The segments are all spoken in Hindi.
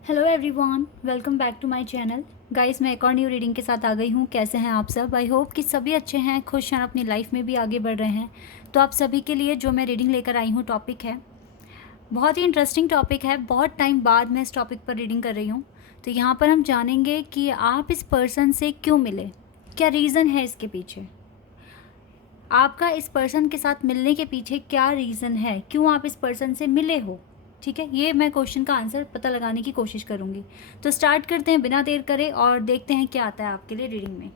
Hello everyone, welcome back to my channel. Guys, मैं एक और न्यू रीडिंग के साथ आ गई हूँ। कैसे हैं आप सब? आई होप कि सभी अच्छे हैं, खुश हैं, अपनी लाइफ में भी आगे बढ़ रहे हैं। तो आप सभी के लिए जो मैं रीडिंग लेकर आई हूँ, टॉपिक है बहुत ही इंटरेस्टिंग टॉपिक है। बहुत टाइम बाद मैं इस टॉपिक पर रीडिंग कर रही हूँ। तो यहाँ पर हम जानेंगे कि आप इस पर्सन से क्यों मिले, क्या रीज़न है इसके पीछे। आपका इस पर्सन के साथ मिलने के पीछे क्या रीज़न है, क्यों आप इस पर्सन से मिले हो। ठीक है, ये मैं क्वेश्चन का आंसर पता लगाने की कोशिश करूँगी। तो स्टार्ट करते हैं बिना देर करे और देखते हैं क्या आता है आपके लिए रीडिंग में।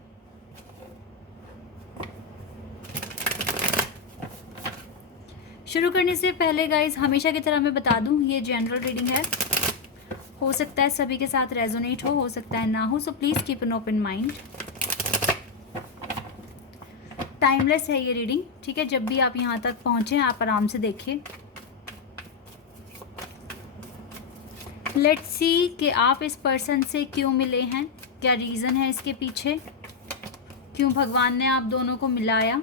शुरू करने से पहले गाइज, हमेशा की तरह मैं बता दूं, ये जनरल रीडिंग है। हो सकता है सभी के साथ रेजोनेट हो सकता है ना हो, so please keep an open mind. Timeless है ये रीडिंग, ठीक है। जब भी आप यहाँ तक पहुँचे आप आराम से देखिए। लेट्स सी कि आप इस पर्सन से क्यों मिले हैं, क्या रीज़न है इसके पीछे, क्यों भगवान ने आप दोनों को मिलाया।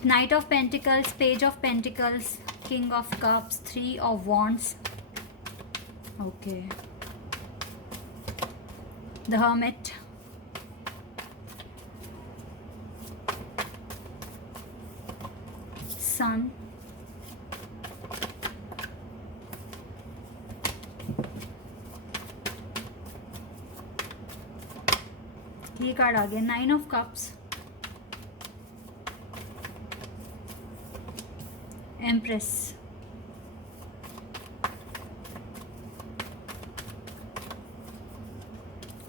Knight of Pentacles, Page of Pentacles, King of Cups, Three of Wands. Okay. The Hermit. Sun. ये कार्ड आ गया, Nine of Cups. Empress.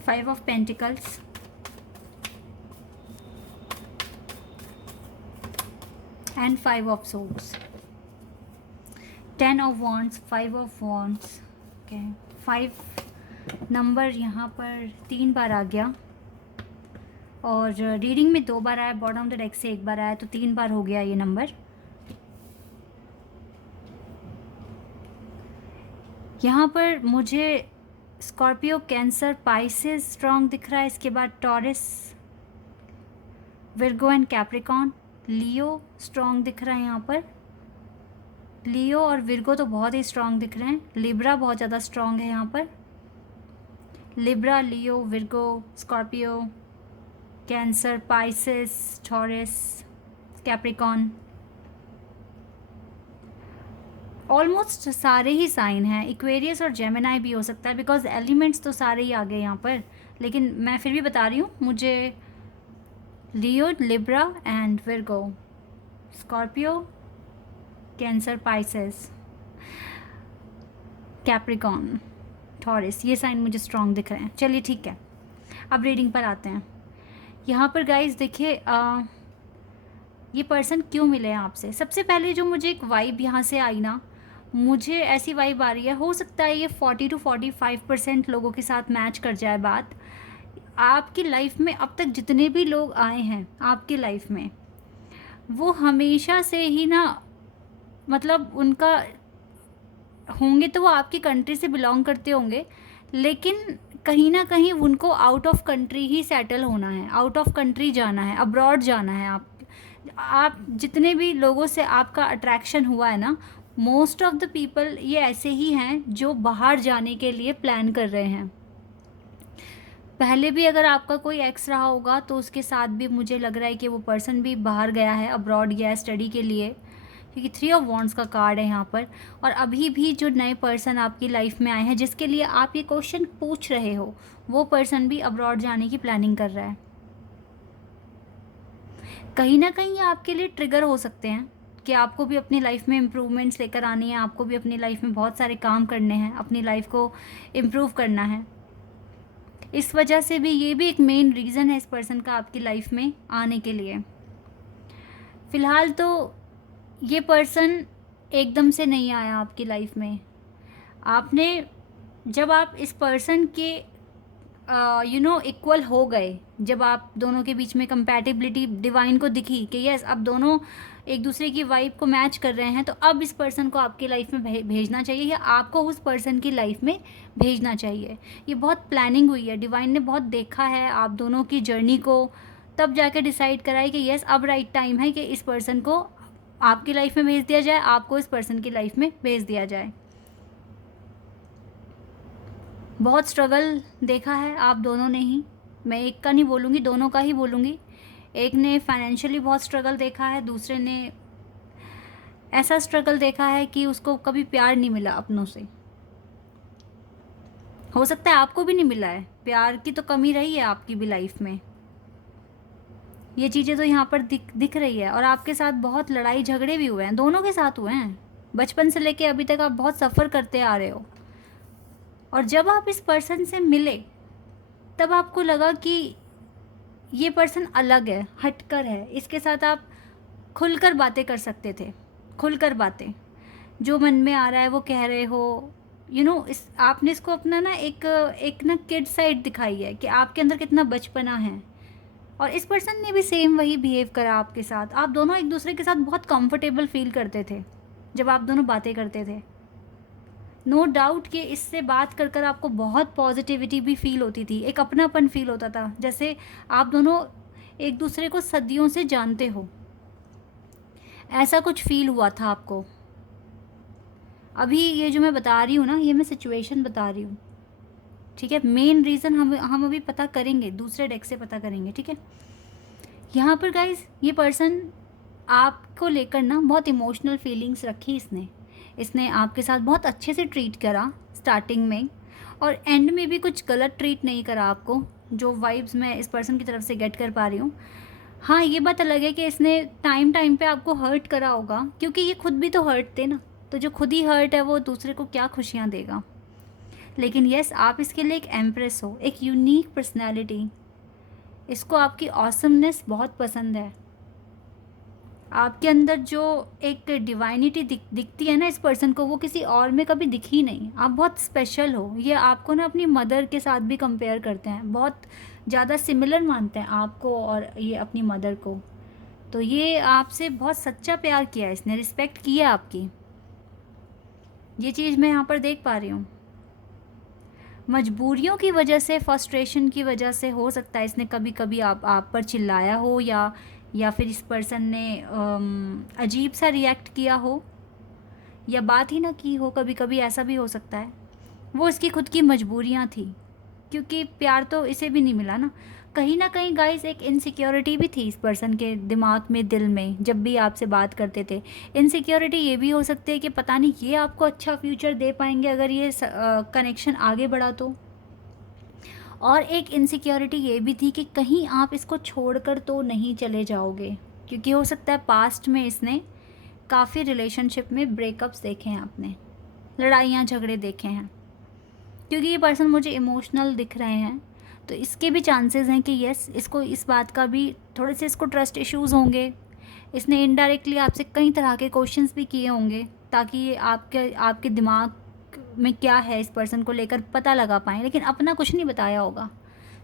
Five of Pentacles. And Five of Swords. Ten of Wands, Five of Wands. Okay. Five number यहाँ पर 3 बार आ गया और रीडिंग में 2 बार आया, बॉटम द डेक से 1 बार आया, तो 3 बार हो गया ये नंबर। यहाँ पर मुझे स्कॉर्पियो, कैंसर, पाइसेस स्ट्रॉन्ग दिख रहा है। इसके बाद taurus, Virgo and Capricorn, Leo strong दिख रहा है। यहाँ पर लियो और विर्गो तो बहुत ही स्ट्रॉन्ग दिख रहे हैं। लिब्रा बहुत ज़्यादा स्ट्रॉन्ग है यहाँ पर। Libra, Leo, Virgo, Scorpio, Cancer, Pisces, Taurus, Capricorn, almost सारे ही साइन हैं। इक्वेरियस और जेमिनाई भी हो सकता है, बिकॉज एलिमेंट्स तो सारे ही आ गए यहाँ पर। लेकिन मैं फिर भी बता रही हूँ, मुझे Leo, Libra and Virgo, Scorpio, Cancer, Pisces, Capricorn, Taurus, ये साइन मुझे स्ट्रॉन्ग दिख रहे हैं। चलिए ठीक है, अब रीडिंग पर आते हैं। यहाँ पर गाइस देखिए, ये पर्सन क्यों मिले हैं आपसे। सबसे पहले जो मुझे एक वाइब यहाँ से आई ना, मुझे ऐसी वाइब आ रही है, हो सकता है ये 40 to 45% लोगों के साथ मैच कर जाए बात। आपकी लाइफ में अब तक जितने भी लोग आए हैं आपकी लाइफ में, वो हमेशा से ही ना, मतलब उनका होंगे तो वो आपकी कंट्री से बिलोंग करते होंगे, लेकिन कहीं ना कहीं उनको out of country he settle होना है, आउट ऑफ कंट्री जाना है, अब्रॉड जाना है। आप जितने भी लोगों से आपका अट्रैक्शन हुआ है ना, मोस्ट ऑफ द पीपल ये ऐसे ही हैं जो बाहर जाने के लिए प्लान कर रहे हैं। पहले भी अगर आपका कोई एक्स रहा होगा तो उसके साथ भी मुझे लग रहा है कि वो पर्सन भी बाहर गया है, अब्रॉड गया है स्टडी के लिए, क्योंकि 3 ऑफ वॉन्ड्स का कार्ड है यहाँ पर। और अभी भी जो नए पर्सन आपकी लाइफ में आए हैं, जिसके लिए आप ये क्वेश्चन पूछ रहे हो, वो पर्सन भी अब्रॉड जाने की प्लानिंग कर रहा है। कहीं ना कहीं ये आपके लिए ट्रिगर हो सकते हैं कि आपको भी अपनी लाइफ में इम्प्रूवमेंट्स लेकर आनी है, आपको भी अपनी लाइफ में बहुत सारे काम करने हैं, अपनी लाइफ को इम्प्रूव करना है। इस वजह से भी ये भी एक मेन रीज़न है इस पर्सन का आपकी लाइफ में आने के लिए। फ़िलहाल तो ये पर्सन एकदम से नहीं आया आपकी लाइफ में। आपने, जब आप इस पर्सन के इक्वल हो गए, जब आप दोनों के बीच में कंपैटिबिलिटी डिवाइन को दिखी कि यस अब दोनों एक दूसरे की वाइब को मैच कर रहे हैं, तो अब इस पर्सन को आपकी लाइफ में भेजना चाहिए या आपको उस पर्सन की लाइफ में भेजना चाहिए। ये बहुत प्लानिंग हुई है, डिवाइन ने बहुत देखा है आप दोनों की जर्नी को, तब जाकर डिसाइड करा है कि यस अब राइट टाइम है कि इस पर्सन को आपकी लाइफ में भेज दिया जाए, आपको इस पर्सन की लाइफ में भेज दिया जाए। बहुत स्ट्रगल देखा है आप दोनों ने ही, मैं एक का नहीं बोलूँगी, दोनों का ही बोलूँगी। एक ने फाइनेंशियली बहुत स्ट्रगल देखा है, दूसरे ने ऐसा स्ट्रगल देखा है कि उसको कभी प्यार नहीं मिला अपनों से। हो सकता है आपको भी नहीं मिला है, प्यार की तो कमी रही है आपकी भी लाइफ में। ये चीज़ें तो यहाँ पर दिख रही है। और आपके साथ बहुत लड़ाई झगड़े भी हुए हैं, दोनों के साथ हुए हैं, बचपन से लेके अभी तक आप बहुत सफ़र करते आ रहे हो। और जब आप इस पर्सन से मिले तब आपको लगा कि ये पर्सन अलग है, हटकर है, इसके साथ आप खुलकर बातें कर सकते थे, खुलकर बातें जो मन में आ रहा है वो कह रहे हो। इस आपने इसको अपना ना एक ना किड साइड दिखाई है कि आपके अंदर कितना बचपना है। और इस पर्सन ने भी सेम वही बिहेव करा आपके साथ। आप दोनों एक दूसरे के साथ बहुत कंफर्टेबल फील करते थे जब आप दोनों बातें करते थे। नो डाउट कि इससे बात कर कर आपको बहुत पॉजिटिविटी भी फील होती थी, एक अपनापन फील होता था, जैसे आप दोनों एक दूसरे को सदियों से जानते हो, ऐसा कुछ फील हुआ था आपको। अभी ये जो मैं बता रही हूँ ना, ये मैं सिचुएशन बता रही हूँ, ठीक है। मेन रीज़न हम अभी पता करेंगे, दूसरे डेक से पता करेंगे, ठीक है। यहाँ पर गाइज ये पर्सन आपको लेकर ना बहुत इमोशनल फीलिंग्स रखी इसने आपके साथ बहुत अच्छे से ट्रीट करा स्टार्टिंग में, और एंड में भी कुछ गलत ट्रीट नहीं करा आपको, जो वाइब्स मैं इस पर्सन की तरफ से गेट कर पा रही हूँ। हाँ, ये बात अलग है कि इसने टाइम पे आपको हर्ट करा होगा, क्योंकि ये खुद भी तो हर्ट थे ना, तो जो खुद ही हर्ट है वो दूसरे को क्या खुशियाँ देगा। लेकिन यस, आप इसके लिए एक एम्प्रेस हो, एक यूनिक पर्सनैलिटी। इसको आपकी ऑसमनेस बहुत पसंद है। आपके अंदर जो एक डिवाइनिटी दिखती है ना इस पर्सन को, वो किसी और में कभी दिखी नहीं। आप बहुत स्पेशल हो। ये आपको ना अपनी मदर के साथ भी कंपेयर करते हैं, बहुत ज़्यादा सिमिलर मानते हैं आपको और ये अपनी मदर को। तो ये आपसे बहुत सच्चा प्यार किया है इसने, रिस्पेक्ट की है आपकी। ये चीज़ मैं यहाँ पर देख पा रही हूँ। मजबूरियों की वजह से, फ्रस्ट्रेशन की वजह से हो सकता है इसने कभी कभी आप पर चिल्लाया हो, या फिर इस पर्सन ने अजीब सा रिएक्ट किया हो, या बात ही ना की हो। कभी कभी ऐसा भी हो सकता है। वो इसकी खुद की मजबूरियाँ थी, क्योंकि प्यार तो इसे भी नहीं मिला ना कहीं गाइस। एक इनसिक्योरिटी भी थी इस पर्सन के दिमाग में, दिल में, जब भी आपसे बात करते थे। इनसिक्योरिटी ये भी हो सकती है कि पता नहीं ये आपको अच्छा फ्यूचर दे पाएंगे अगर ये कनेक्शन आगे बढ़ा तो। और एक इनसिक्योरिटी ये भी थी कि कहीं आप इसको छोड़कर तो नहीं चले जाओगे, क्योंकि हो सकता है पास्ट में इसने काफ़ी रिलेशनशिप में ब्रेकअप्स देखे हैं, आपने लड़ाइयाँ झगड़े देखे हैं। क्योंकि ये पर्सन मुझे इमोशनल दिख रहे हैं, तो इसके भी चांसेस हैं कि यस, इसको इस बात का भी थोड़े से इसको ट्रस्ट इश्यूज़ होंगे। इसने इनडायरेक्टली आपसे कई तरह के क्वेश्चंस भी किए होंगे, ताकि ये आपके दिमाग में क्या है इस पर्सन को लेकर पता लगा पाएँ। लेकिन अपना कुछ नहीं बताया होगा,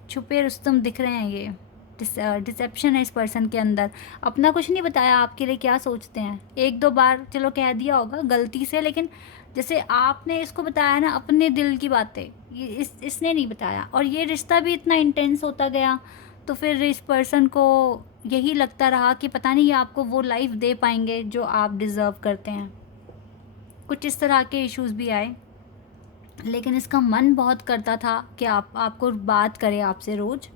छुपे रुस्तम दिख रहे हैं। ये डिसेप्शन है इस पर्सन के अंदर। अपना कुछ नहीं बताया, आपके लिए क्या सोचते हैं। एक दो बार चलो कह दिया होगा गलती से, लेकिन जैसे आपने इसको बताया ना अपने दिल की बातें, ये इसने नहीं बताया। और ये रिश्ता भी इतना इंटेंस होता गया, तो फिर इस पर्सन को यही लगता रहा कि पता नहीं ये आपको वो लाइफ दे पाएंगे जो आप डिज़र्व करते हैं। कुछ इस तरह के इश्यूज़ भी आए, लेकिन इसका मन बहुत करता था कि आपको बात करे आपसे रोज़।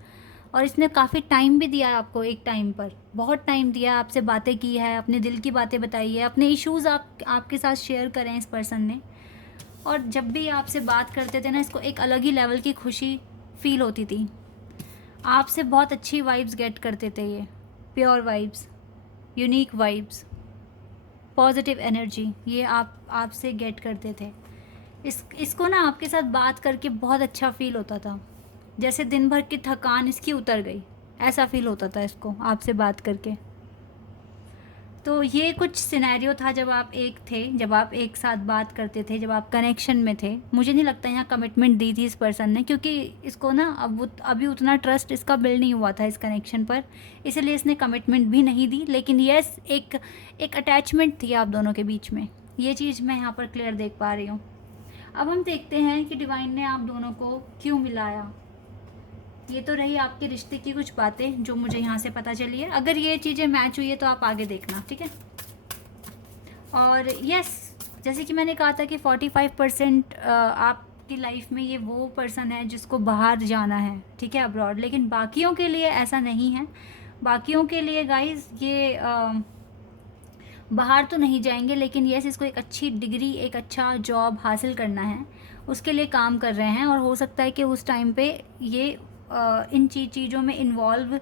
और इसने काफ़ी टाइम भी दिया है आपको, एक टाइम पर बहुत टाइम दिया, आपसे बातें की है, अपने दिल की बातें बताई है, अपने इश्यूज़ आपके साथ शेयर करें इस पर्सन ने। और जब भी आपसे बात करते थे ना, इसको एक अलग ही लेवल की खुशी फील होती थी। आपसे बहुत अच्छी वाइब्स गेट करते थे ये, pure vibes, unique vibes, positive energy, ये आपसे गेट करते थे। इसको ना आपके साथ बात करके बहुत अच्छा फील होता था, जैसे दिन भर की थकान इसकी उतर गई, ऐसा फील होता था इसको आपसे बात करके। तो ये कुछ सिनेरियो था जब आप एक थे, जब आप एक साथ बात करते थे, जब आप कनेक्शन में थे। मुझे नहीं लगता यहाँ कमिटमेंट दी थी इस पर्सन ने, क्योंकि इसको ना अभी उतना ट्रस्ट इसका बिल्ड नहीं हुआ था इस कनेक्शन पर, इसलिए इसने कमिटमेंट भी नहीं दी। लेकिन यस, एक अटैचमेंट थी आप दोनों के बीच में, ये चीज़ मैं यहाँ पर क्लियर देख पा रही हूँ। अब हम देखते हैं कि डिवाइन ने आप दोनों को क्यों मिलाया। ये तो रही आपके रिश्ते की कुछ बातें जो मुझे यहाँ से पता चली है। अगर ये चीज़ें मैच हुई है तो आप आगे देखना, ठीक है। और यस, जैसे कि मैंने कहा था कि 45% आपकी लाइफ में ये वो पर्सन है जिसको बाहर जाना है, ठीक है, अब्रॉड। लेकिन बाकियों के लिए ऐसा नहीं है। बाकियों के लिए गाइस ये बाहर तो नहीं जाएंगे, लेकिन यस, इसको एक अच्छी डिग्री, एक अच्छा जॉब हासिल करना है, उसके लिए काम कर रहे हैं। और हो सकता है कि उस टाइम पे ये इन चीज़ों में इन्वॉल्व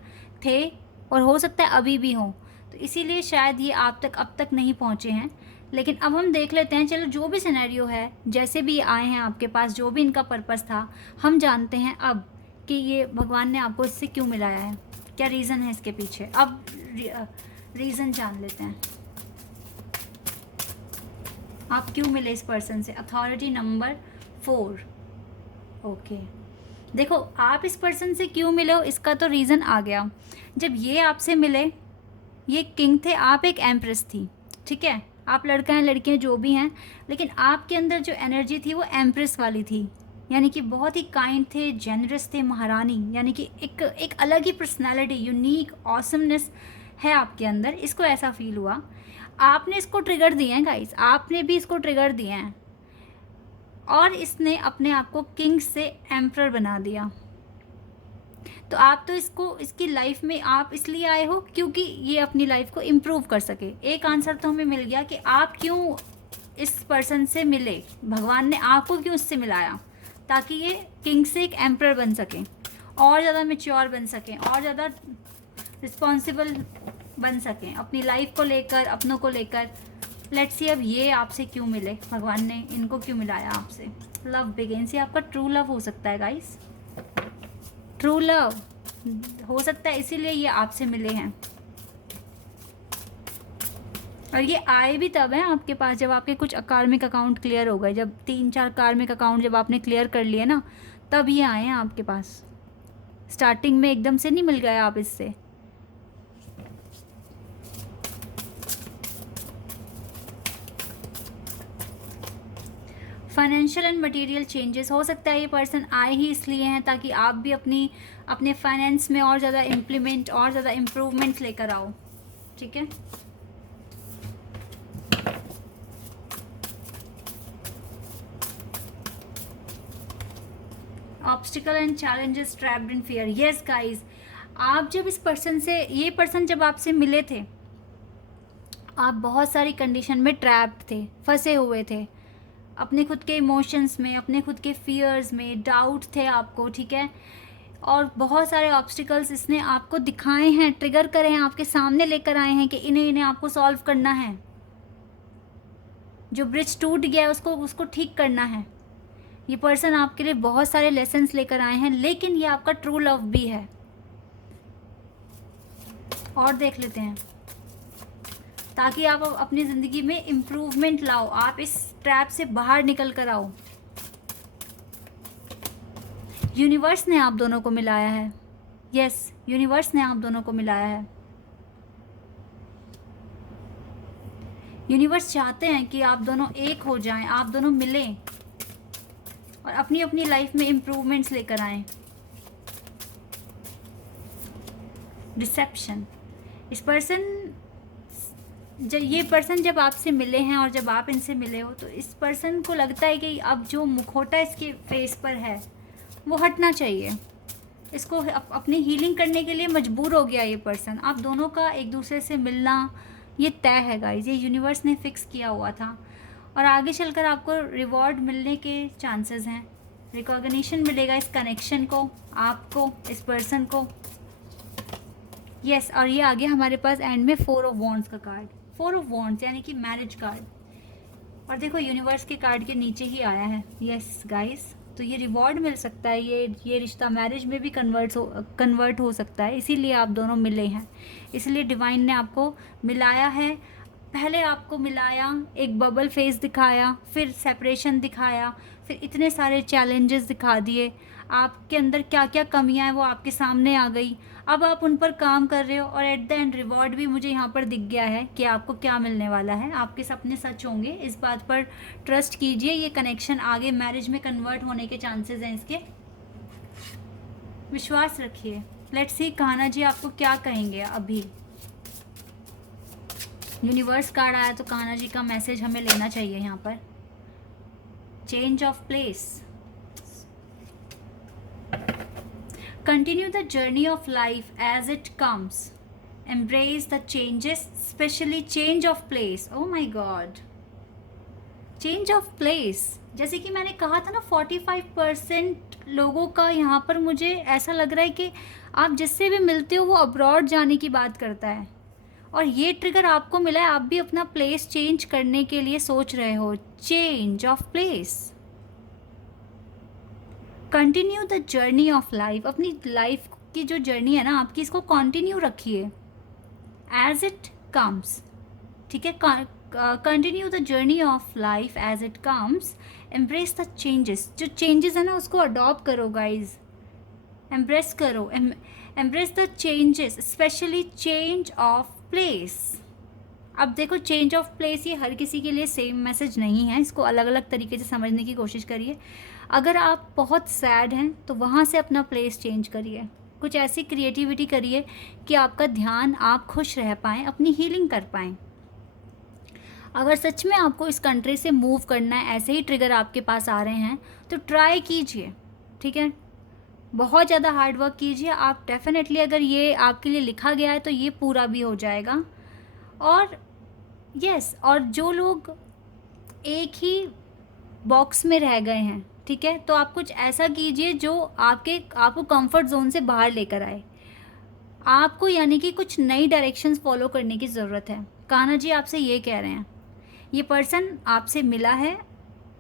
थे, और हो सकता है अभी भी हों, तो इसीलिए शायद ये आप तक अब तक नहीं पहुँचे हैं। लेकिन अब हम देख लेते हैं, चलो जो भी सिनेरियो है, जैसे भी आए हैं आपके पास, जो भी इनका पर्पस था, हम जानते हैं अब कि ये भगवान ने आपको इससे क्यों मिलाया है, क्या रीज़न है इसके पीछे। अब रीज़न जान लेते हैं, आप क्यों मिले इस पर्सन से। Authority number 4। ओके, देखो आप इस पर्सन से क्यों मिले हो, इसका तो रीज़न आ गया। जब ये आपसे मिले, ये किंग थे, आप एक एम्प्रेस थी, ठीक है। आप लड़का हैं, लड़कियाँ जो भी हैं, लेकिन आपके अंदर जो एनर्जी थी वो एम्प्रेस वाली थी, यानी कि बहुत ही काइंड थे, जेनरस थे, महारानी, यानी कि एक अलग ही पर्सनालिटी, यूनिक ऑसमनेस है आपके अंदर। इसको ऐसा फील हुआ, आपने इसको ट्रिगर दिए हैं गाइस, आपने भी इसको ट्रिगर दिए हैं, और इसने अपने आप को किंग से एम्परर बना दिया। तो आप तो इसकी लाइफ में आप इसलिए आए हो क्योंकि ये अपनी लाइफ को इम्प्रूव कर सके। एक आंसर तो हमें मिल गया कि आप क्यों इस पर्सन से मिले, भगवान ने आपको क्यों इससे मिलाया, ताकि ये किंग से एक एम्परर बन सकें, और ज़्यादा मैच्योर बन सकें, और ज़्यादा रिस्पॉन्सिबल बन सकें अपनी लाइफ को लेकर, अपनों को लेकर। लेट्स सी अब ये आपसे क्यों मिले, भगवान ने इनको क्यों मिलाया आपसे। लव बिगिंस, ये आपका ट्रू लव हो सकता है गाइस, ट्रू लव हो सकता है, इसीलिए ये आपसे मिले हैं। और ये आए भी तब हैं आपके पास जब आपके कुछ कार्मिक अकाउंट क्लियर हो गए, जब 3-4 कार्मिक अकाउंट जब आपने क्लियर कर लिए ना, तब ये आए हैं आपके पास। स्टार्टिंग में एकदम से नहीं मिल गए आप इससे। फाइनेंशियल एंड मटेरियल चेंजेस, हो सकता है ये पर्सन आए ही इसलिए हैं ताकि आप भी अपने फाइनेंस में और ज़्यादा इम्प्लीमेंट, और ज़्यादा इम्प्रूवमेंट्स लेकर आओ, ठीक है। Obstacle and challenges, trapped in fear. Yes guys, आप जब इस पर्सन से, ये पर्सन जब आपसे मिले थे, आप बहुत सारी कंडीशन में ट्रैप्ड थे, फंसे हुए थे, अपने खुद के इमोशंस में, अपने खुद के फियर्स में, डाउट थे आपको, ठीक है। और बहुत सारे ऑब्स्टिकल्स इसने आपको दिखाए हैं, ट्रिगर करे हैं, आपके सामने लेकर आए हैं कि इन्हें आपको सॉल्व करना है। जो ब्रिज टूट गया है उसको ठीक करना है। ये पर्सन आपके लिए बहुत सारे लेसन्स लेकर आए हैं, लेकिन ये आपका ट्रू लव भी है। और देख लेते हैं, ताकि आप अपनी ज़िंदगी में इम्प्रूवमेंट लाओ, आप इस ट्रैप से बाहर निकल कर आओ। यूनिवर्स ने आप दोनों को मिलाया है। यस, यूनिवर्स ने आप दोनों को मिलाया है। यूनिवर्स चाहते हैं कि आप दोनों एक हो जाएं, आप दोनों मिलें और अपनी अपनी लाइफ में इम्प्रूवमेंट्स लेकर आएं। डिसेप्शन, इस पर्सन ये पर्सन जब आपसे मिले हैं और जब आप इनसे मिले हो, तो इस पर्सन को लगता है कि अब जो मुखौटा इसके फेस पर है वो हटना चाहिए। इसको अपनी हीलिंग करने के लिए मजबूर हो गया ये पर्सन। आप दोनों का एक दूसरे से मिलना ये तय है गाइज, ये यूनिवर्स ने फिक्स किया हुआ था। और आगे चलकर आपको रिवॉर्ड मिलने के चांसेस हैं, रिकॉग्निशन मिलेगा इस कनेक्शन को, आपको, इस पर्सन को। यस, और ये आ गया हमारे पास एंड में 4 ऑफ वॉन्ड्स का कार्ड। 4 ऑफ वॉन्ड्स यानी कि मैरिज कार्ड। और देखो यूनिवर्स के कार्ड के नीचे ही आया है। यस गाइस, तो ये रिवॉर्ड मिल सकता है, ये रिश्ता मैरिज में भी कन्वर्ट हो सकता है, इसीलिए आप दोनों मिले हैं, इसलिए डिवाइन ने आपको मिलाया है। पहले आपको मिलाया, एक बबल फेस दिखाया, फिर सेपरेशन दिखाया, फिर इतने सारे चैलेंजेस दिखा दिए, आपके अंदर क्या क्या कमियां हैं वो आपके सामने आ गई, अब आप उन पर काम कर रहे हो और एट द एंड रिवॉर्ड भी मुझे यहाँ पर दिख गया है कि आपको क्या मिलने वाला है। आपके सपने सच होंगे, इस बात पर ट्रस्ट कीजिए, ये कनेक्शन आगे मैरिज में कन्वर्ट होने के चांसेस हैं इसके, विश्वास रखिए। लेट्स सी कान्हा जी आपको क्या कहेंगे अभी। यूनिवर्स कार्ड आया तो कान्हा जी का मैसेज हमें लेना चाहिए यहाँ पर। Change of place, continue the journey of life as it comes, embrace the changes, specially change of place. Oh my God, change of place, जैसे कि मैंने कहा था ना 45% लोगों का यहाँ पर मुझे ऐसा लग रहा है कि आप जिससे भी मिलते हो वो अब्रॉड जाने की बात करता है, और ये ट्रिगर आपको मिला है, आप भी अपना प्लेस चेंज करने के लिए सोच रहे हो। Change of place, continue the journey of life, अपनी लाइफ की जो जर्नी है ना आपकी, इसको कंटिन्यू रखिए एज इट कम्स, ठीक है। Continue the journey of life as it comes, embrace the changes, जो चेंजेस है ना उसको अडॉप्ट करो गाइज, एम्ब्रेस करो, embrace the changes, specially change of place. अब देखो चेंज ऑफ प्लेस ये हर किसी के लिए सेम मैसेज नहीं है, इसको अलग अलग तरीके से समझने की कोशिश करिए। अगर आप बहुत सैड हैं तो वहाँ से अपना प्लेस चेंज करिए, कुछ ऐसी क्रिएटिविटी करिए कि आपका ध्यान, आप खुश रह पाएँ, अपनी हीलिंग कर पाएँ। अगर सच में आपको इस कंट्री से मूव करना है, ऐसे ही ट्रिगर आपके पास आ रहे हैं तो ट्राई कीजिए, ठीक है। बहुत ज़्यादा हार्ड वर्क कीजिए आप, डेफिनेटली अगर ये आपके लिए लिखा गया है तो ये पूरा भी हो जाएगा। और यस, और जो लोग एक ही बॉक्स में रह गए हैं, ठीक है, तो आप कुछ ऐसा कीजिए जो आपको कंफर्ट जोन से बाहर लेकर आए। आपको यानी कि कुछ नई डायरेक्शंस फॉलो करने की ज़रूरत है। कान्हा जी आपसे ये कह रहे हैं, ये पर्सन आपसे मिला है,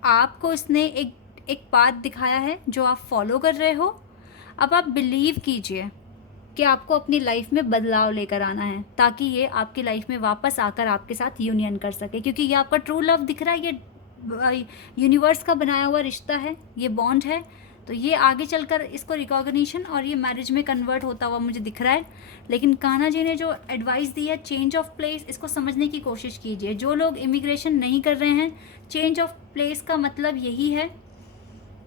आपको इसने एक पाथ दिखाया है जो आप फॉलो कर रहे हो। अब आप बिलीव कीजिए कि आपको अपनी लाइफ में बदलाव लेकर आना है, ताकि ये आपकी लाइफ में वापस आकर आपके साथ यूनियन कर सके, क्योंकि ये आपका ट्रू लव दिख रहा है, ये यूनिवर्स का बनाया हुआ रिश्ता है, ये बॉन्ड है, तो ये आगे चलकर इसको रिकॉग्निशन और ये मैरिज में कन्वर्ट होता हुआ मुझे दिख रहा है। लेकिन कान्हा जी ने जो एडवाइस दी है चेंज ऑफ प्लेस, इसको समझने की कोशिश कीजिए। जो लोग इमिग्रेशन नहीं कर रहे हैं, चेंज ऑफ प्लेस का मतलब यही है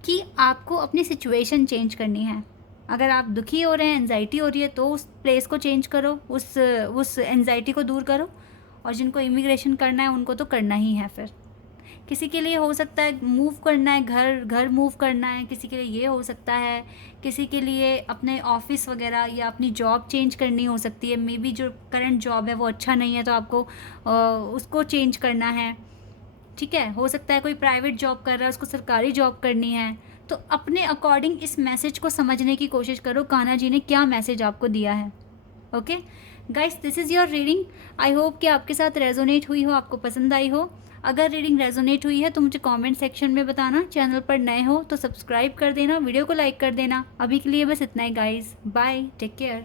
कि आपको अपनी सिचुएशन चेंज करनी है। अगर आप दुखी हो रहे हैं, एंजाइटी हो रही है, तो उस प्लेस को चेंज करो, उस एंजाइटी को दूर करो। और जिनको इमिग्रेशन करना है उनको तो करना ही है। फिर किसी के लिए हो सकता है मूव करना है, घर मूव करना है, किसी के लिए ये हो सकता है, किसी के लिए अपने ऑफिस वगैरह या अपनी जॉब चेंज करनी हो सकती है। मे बी जो करंट जॉब है वो अच्छा नहीं है तो आपको उसको चेंज करना है, ठीक है। हो सकता है कोई प्राइवेट जॉब कर रहा है, उसको सरकारी जॉब करनी है। तो अपने अकॉर्डिंग इस मैसेज को समझने की कोशिश करो, कान्हा जी ने क्या मैसेज आपको दिया है। Okay guys, this is your reading. I hope कि आपके साथ रेजोनेट हुई हो, आपको पसंद आई हो। अगर रीडिंग रेजोनेट हुई है तो मुझे कमेंट सेक्शन में बताना। चैनल पर नए हो तो सब्सक्राइब कर देना, वीडियो को लाइक कर देना। अभी के लिए बस इतना ही गाइस, बाय, टेक केयर।